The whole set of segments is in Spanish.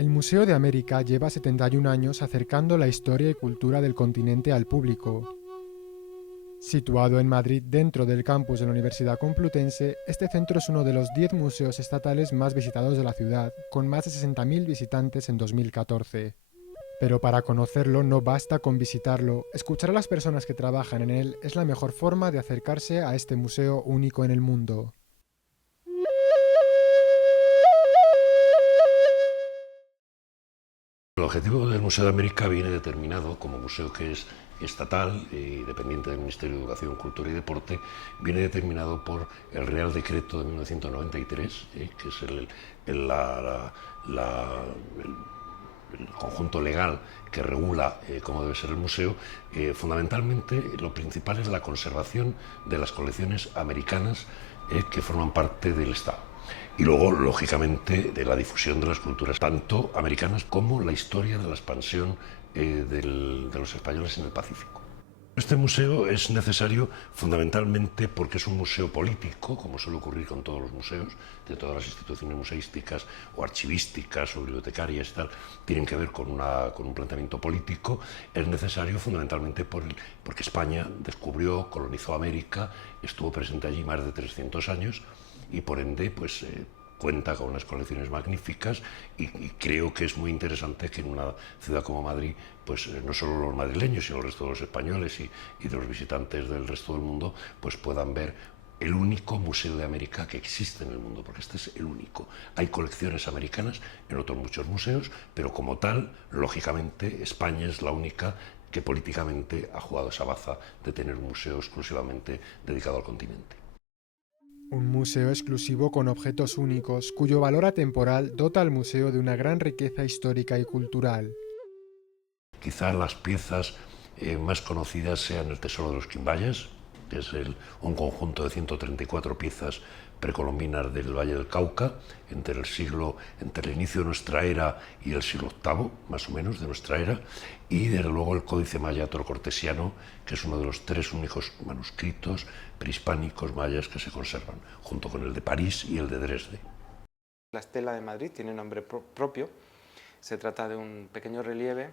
El Museo de América lleva 71 años acercando la historia y cultura del continente al público. Situado en Madrid dentro del campus de la Universidad Complutense, este centro es uno de los 10 museos estatales más visitados de la ciudad, con más de 60.000 visitantes en 2014. Pero para conocerlo no basta con visitarlo, escuchar a las personas que trabajan en él es la mejor forma de acercarse a este museo único en el mundo. El objetivo del Museo de América viene determinado como museo que es estatal y dependiente del Ministerio de Educación, Cultura y Deporte, viene determinado por el Real Decreto de 1993, que es el conjunto legal que regula cómo debe ser el museo. Fundamentalmente lo principal es la conservación de las colecciones americanas que forman parte del Estado. Y luego, lógicamente, de la difusión de las culturas, tanto americanas como la historia de la expansión de los españoles en el Pacífico. Este museo es necesario fundamentalmente porque es un museo político, como suele ocurrir con todos los museos, de todas las instituciones museísticas o archivísticas o bibliotecarias y tal, tienen que ver con un planteamiento político. Es necesario fundamentalmente porque España descubrió, colonizó América, estuvo presente allí más de 300 años y por ende pues cuenta con unas colecciones magníficas y creo que es muy interesante que en una ciudad como Madrid, pues no solo los madrileños, sino el resto de los españoles y de los visitantes del resto del mundo, pues puedan ver el único museo de América que existe en el mundo, porque este es el único. Hay colecciones americanas en otros muchos museos, pero como tal, lógicamente, España es la única que políticamente ha jugado esa baza de tener un museo exclusivamente dedicado al continente. Un museo exclusivo con objetos únicos, cuyo valor atemporal dota al museo de una gran riqueza histórica y cultural. Quizá las piezas más conocidas sean el Tesoro de los Quimbayas, que es un conjunto de 134 piezas precolombinas del Valle del Cauca, entre el inicio de nuestra era y el siglo VIII, más o menos, de nuestra era, y desde luego el Códice Maya Torocortesiano, que es uno de los 3 únicos manuscritos prehispánicos mayas que se conservan, junto con el de París y el de Dresde. La estela de Madrid tiene nombre propio, se trata de un pequeño relieve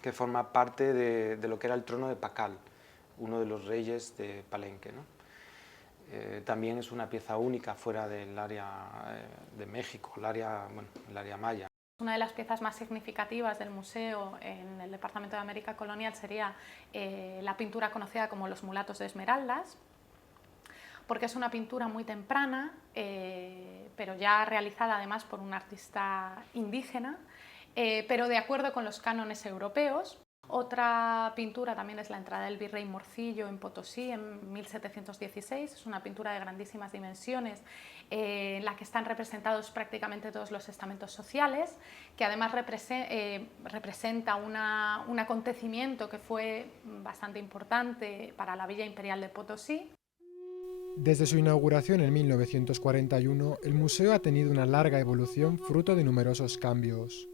que forma parte de lo que era el trono de Pacal, uno de los reyes de Palenque, ¿no? También es una pieza única fuera del área de México, el área maya. Una de las piezas más significativas del museo en el Departamento de América Colonial sería la pintura conocida como Los Mulatos de Esmeraldas, porque es una pintura muy temprana, pero ya realizada además por un artista indígena, pero de acuerdo con los cánones europeos. Otra pintura también es la entrada del virrey Morcillo en Potosí en 1716, es una pintura de grandísimas dimensiones en la que están representados prácticamente todos los estamentos sociales, que además representa un acontecimiento que fue bastante importante para la Villa Imperial de Potosí. Desde su inauguración en 1941, el museo ha tenido una larga evolución fruto de numerosos cambios.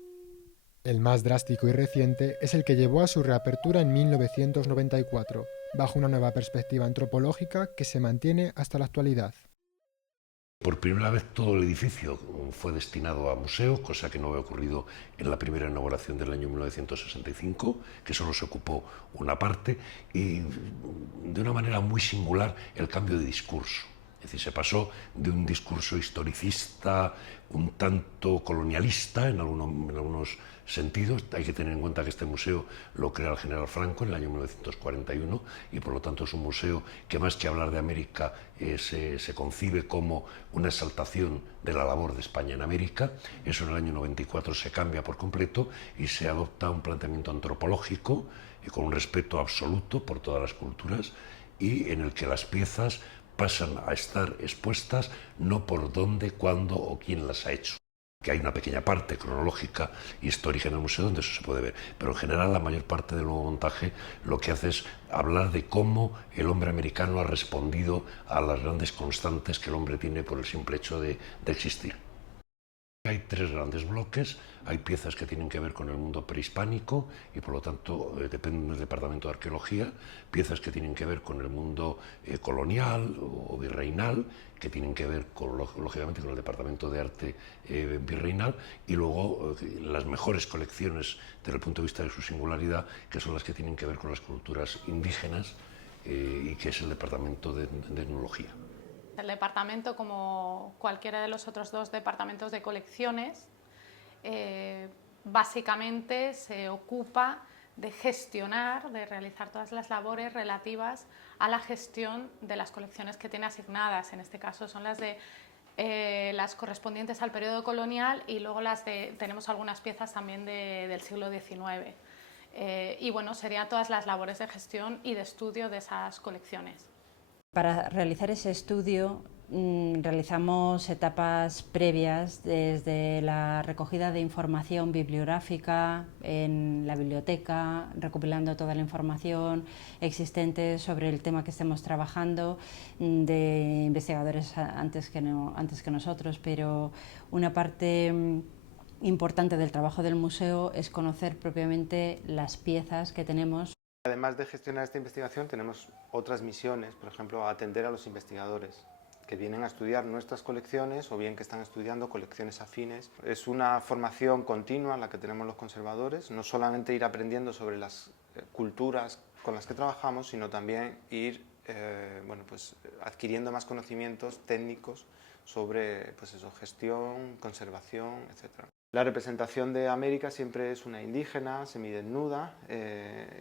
El más drástico y reciente es el que llevó a su reapertura en 1994, bajo una nueva perspectiva antropológica que se mantiene hasta la actualidad. Por primera vez todo el edificio fue destinado a museo, cosa que no había ocurrido en la primera inauguración del año 1965, que solo se ocupó una parte, y de una manera muy singular el cambio de discurso. Es decir, se pasó de un discurso historicista, un tanto colonialista en algunos sentidos. Hay que tener en cuenta que este museo lo crea el general Franco en el año 1941 y por lo tanto es un museo que más que hablar de América se concibe como una exaltación de la labor de España en América. Eso en el año 94 se cambia por completo y se adopta un planteamiento antropológico con un respeto absoluto por todas las culturas y en el que las piezas pasan a estar expuestas no por dónde, cuándo o quién las ha hecho. Que hay una pequeña parte cronológica e histórica en el museo donde eso se puede ver, pero en general la mayor parte del nuevo montaje lo que hace es hablar de cómo el hombre americano ha respondido a las grandes constantes que el hombre tiene por el simple hecho de existir. Hay tres grandes bloques, hay piezas que tienen que ver con el mundo prehispánico y por lo tanto dependen del Departamento de Arqueología, piezas que tienen que ver con el mundo colonial o virreinal, que tienen que ver lógicamente con el Departamento de Arte virreinal, y luego las mejores colecciones desde el punto de vista de su singularidad, que son las que tienen que ver con las culturas indígenas y que es el Departamento de Etnología. El departamento, como cualquiera de los otros dos departamentos de colecciones, básicamente se ocupa de gestionar, de realizar todas las labores relativas a la gestión de las colecciones que tiene asignadas. En este caso son las de las correspondientes al periodo colonial y luego tenemos algunas piezas también del siglo XIX. Y bueno, serían todas las labores de gestión y de estudio de esas colecciones. Para realizar ese estudio realizamos etapas previas desde la recogida de información bibliográfica en la biblioteca, recopilando toda la información existente sobre el tema que estemos trabajando, de investigadores antes que nosotros, pero una parte importante del trabajo del museo es conocer propiamente las piezas que tenemos. Además de gestionar esta investigación, tenemos otras misiones, por ejemplo, atender a los investigadores que vienen a estudiar nuestras colecciones o bien que están estudiando colecciones afines. Es una formación continua la que tenemos los conservadores, no solamente ir aprendiendo sobre las culturas con las que trabajamos, sino también ir adquiriendo más conocimientos técnicos sobre gestión, conservación, etc. La representación de América siempre es una indígena, semidesnuda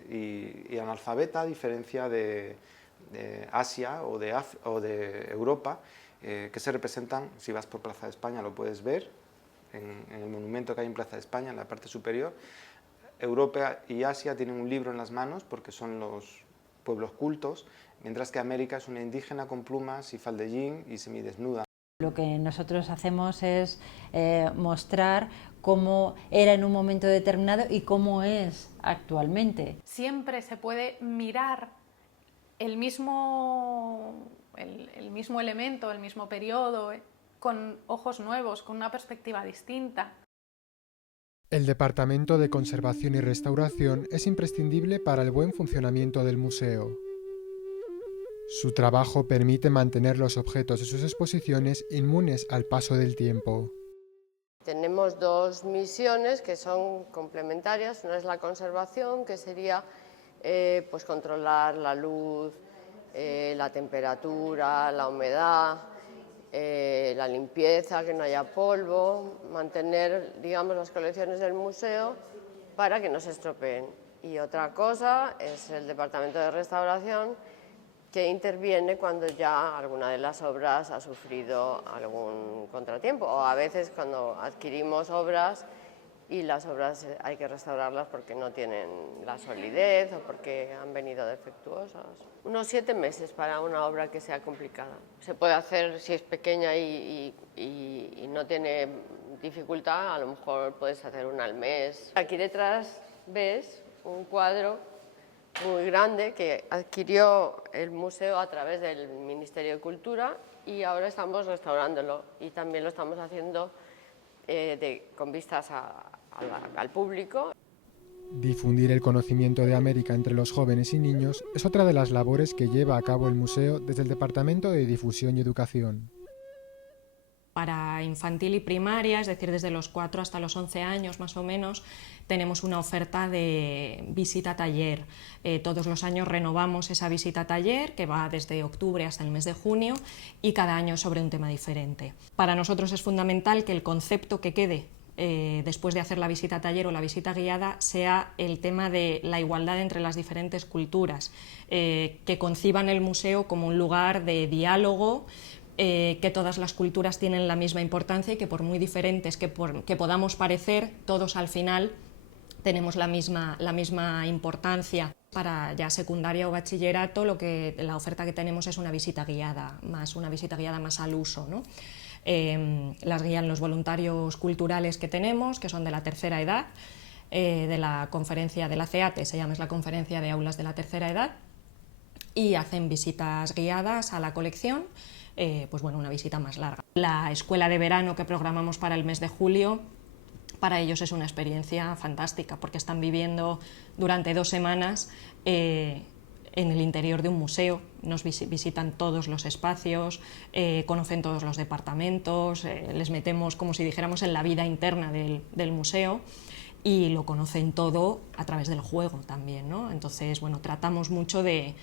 y analfabeta, a diferencia de Asia o de Europa, que se representan, si vas por Plaza de España lo puedes ver, en el monumento que hay en Plaza de España, en la parte superior. Europa y Asia tienen un libro en las manos porque son los pueblos cultos, mientras que América es una indígena con plumas y faldellín y semidesnuda. Lo que nosotros hacemos es mostrar cómo era en un momento determinado y cómo es actualmente. Siempre se puede mirar el mismo elemento, el mismo periodo, con ojos nuevos, con una perspectiva distinta. El Departamento de Conservación y Restauración es imprescindible para el buen funcionamiento del museo. Su trabajo permite mantener los objetos de sus exposiciones inmunes al paso del tiempo. Tenemos dos misiones que son complementarias. Una es la conservación, que sería controlar la luz, la temperatura, la humedad, la limpieza, que no haya polvo, mantener, digamos, las colecciones del museo para que no se estropeen. Y otra cosa es el Departamento de Restauración, que interviene cuando ya alguna de las obras ha sufrido algún contratiempo, o a veces cuando adquirimos obras y las obras hay que restaurarlas porque no tienen la solidez o porque han venido defectuosas. Unos 7 meses para una obra que sea complicada. Se puede hacer si es pequeña y no tiene dificultad, a lo mejor puedes hacer una al mes. Aquí detrás ves un cuadro muy grande que adquirió el museo a través del Ministerio de Cultura y ahora estamos restaurándolo y también lo estamos haciendo con vistas al público. Difundir el conocimiento de América entre los jóvenes y niños es otra de las labores que lleva a cabo el museo desde el Departamento de Difusión y Educación. Para infantil y primaria, es decir, desde los 4 hasta los 11 años más o menos, tenemos una oferta de visita-taller. Todos los años renovamos esa visita-taller, que va desde octubre hasta el mes de junio, y cada año sobre un tema diferente. Para nosotros es fundamental que el concepto que quede después de hacer la visita-taller o la visita guiada sea el tema de la igualdad entre las diferentes culturas, que conciban el museo como un lugar de diálogo, que todas las culturas tienen la misma importancia y que por muy diferentes que podamos parecer, todos al final tenemos la misma importancia. Para ya secundaria o bachillerato, la oferta que tenemos es una visita guiada más al uso, ¿no? Las guían los voluntarios culturales que tenemos, que son de la tercera edad, de la conferencia de la CEATE, se llama, es la Conferencia de Aulas de la Tercera Edad, y hacen visitas guiadas a la colección pues bueno, una visita más larga. La escuela de verano que programamos para el mes de julio, para ellos es una experiencia fantástica porque están viviendo durante 2 semanas en el interior de un museo, nos visitan todos los espacios, conocen todos los departamentos, les metemos como si dijéramos en la vida interna del museo y lo conocen todo a través del juego también, ¿no? Entonces, bueno, tratamos mucho de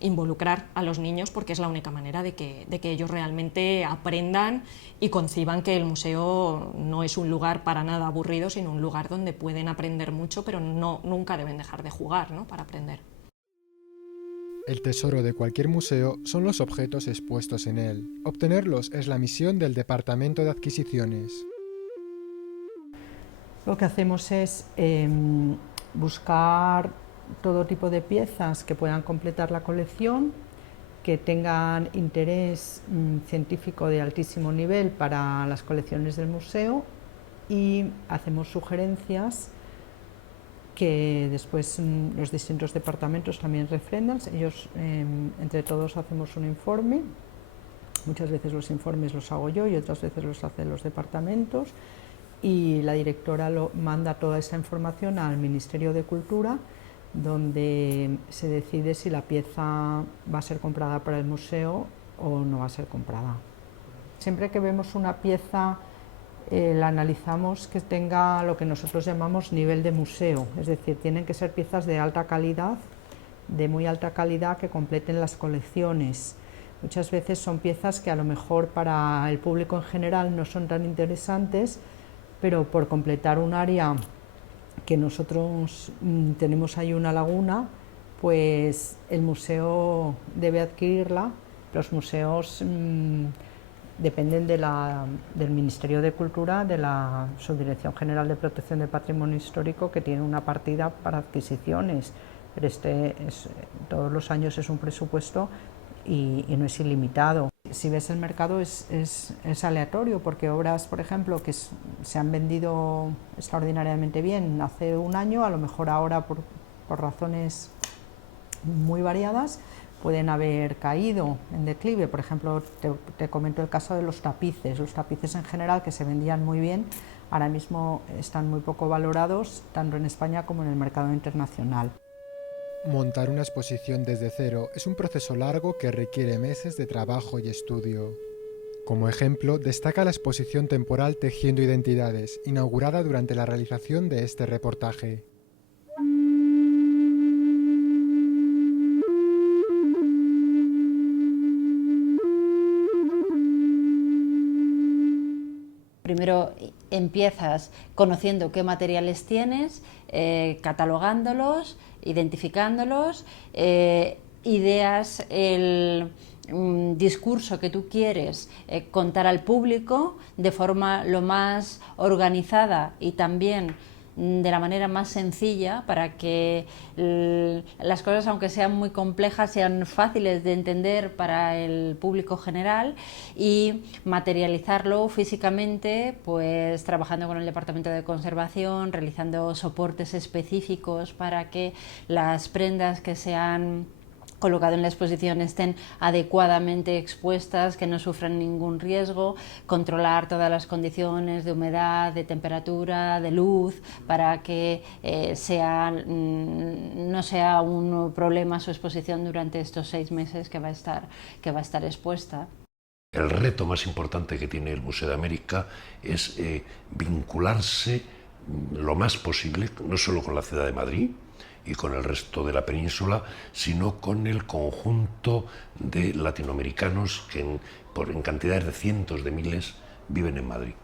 involucrar a los niños porque es la única manera de que ellos realmente aprendan y conciban que el museo no es un lugar para nada aburrido, sino un lugar donde pueden aprender mucho, pero nunca deben dejar de jugar, ¿no?, para aprender. El tesoro de cualquier museo son los objetos expuestos en él. Obtenerlos es la misión del Departamento de Adquisiciones. Lo que hacemos es buscar todo tipo de piezas que puedan completar la colección, que tengan interés científico de altísimo nivel para las colecciones del museo, y hacemos sugerencias que después los distintos departamentos también refrendan. Ellos, entre todos, hacemos un informe. Muchas veces los informes los hago yo y otras veces los hacen los departamentos, y la directora manda toda esa información al Ministerio de Cultura, donde se decide si la pieza va a ser comprada para el museo o no va a ser comprada. Siempre que vemos una pieza, la analizamos que tenga lo que nosotros llamamos nivel de museo, es decir, tienen que ser piezas de alta calidad, de muy alta calidad, que completen las colecciones. Muchas veces son piezas que a lo mejor para el público en general no son tan interesantes, pero por completar un área que nosotros tenemos ahí, una laguna, pues el museo debe adquirirla. Los museos dependen del Ministerio de Cultura, de la Subdirección General de Protección del Patrimonio Histórico, que tiene una partida para adquisiciones, pero todos los años es un presupuesto y no es ilimitado. Si ves el mercado es aleatorio, porque obras, por ejemplo, que se han vendido extraordinariamente bien hace un año, a lo mejor ahora por razones muy variadas pueden haber caído en declive. Por ejemplo, te comento el caso de los tapices. Los tapices en general, que se vendían muy bien, ahora mismo están muy poco valorados, tanto en España como en el mercado internacional. Montar una exposición desde cero es un proceso largo que requiere meses de trabajo y estudio. Como ejemplo, destaca la exposición temporal Tejiendo Identidades, inaugurada durante la realización de este reportaje. Primero empiezas conociendo qué materiales tienes, catalogándolos, identificándolos, ideas el discurso que tú quieres contar al público de forma lo más organizada y también de la manera más sencilla, para que las cosas, aunque sean muy complejas, sean fáciles de entender para el público general, y materializarlo físicamente, pues trabajando con el Departamento de Conservación, realizando soportes específicos para que las prendas que se han colocado en la exposición estén adecuadamente expuestas, que no sufran ningún riesgo, controlar todas las condiciones de humedad, de temperatura, de luz, para que no sea un problema su exposición durante estos 6 meses que va a estar expuesta. El reto más importante que tiene el Museo de América es vincularse lo más posible, no solo con la ciudad de Madrid y con el resto de la península, sino con el conjunto de latinoamericanos que en cantidades de cientos de miles viven en Madrid.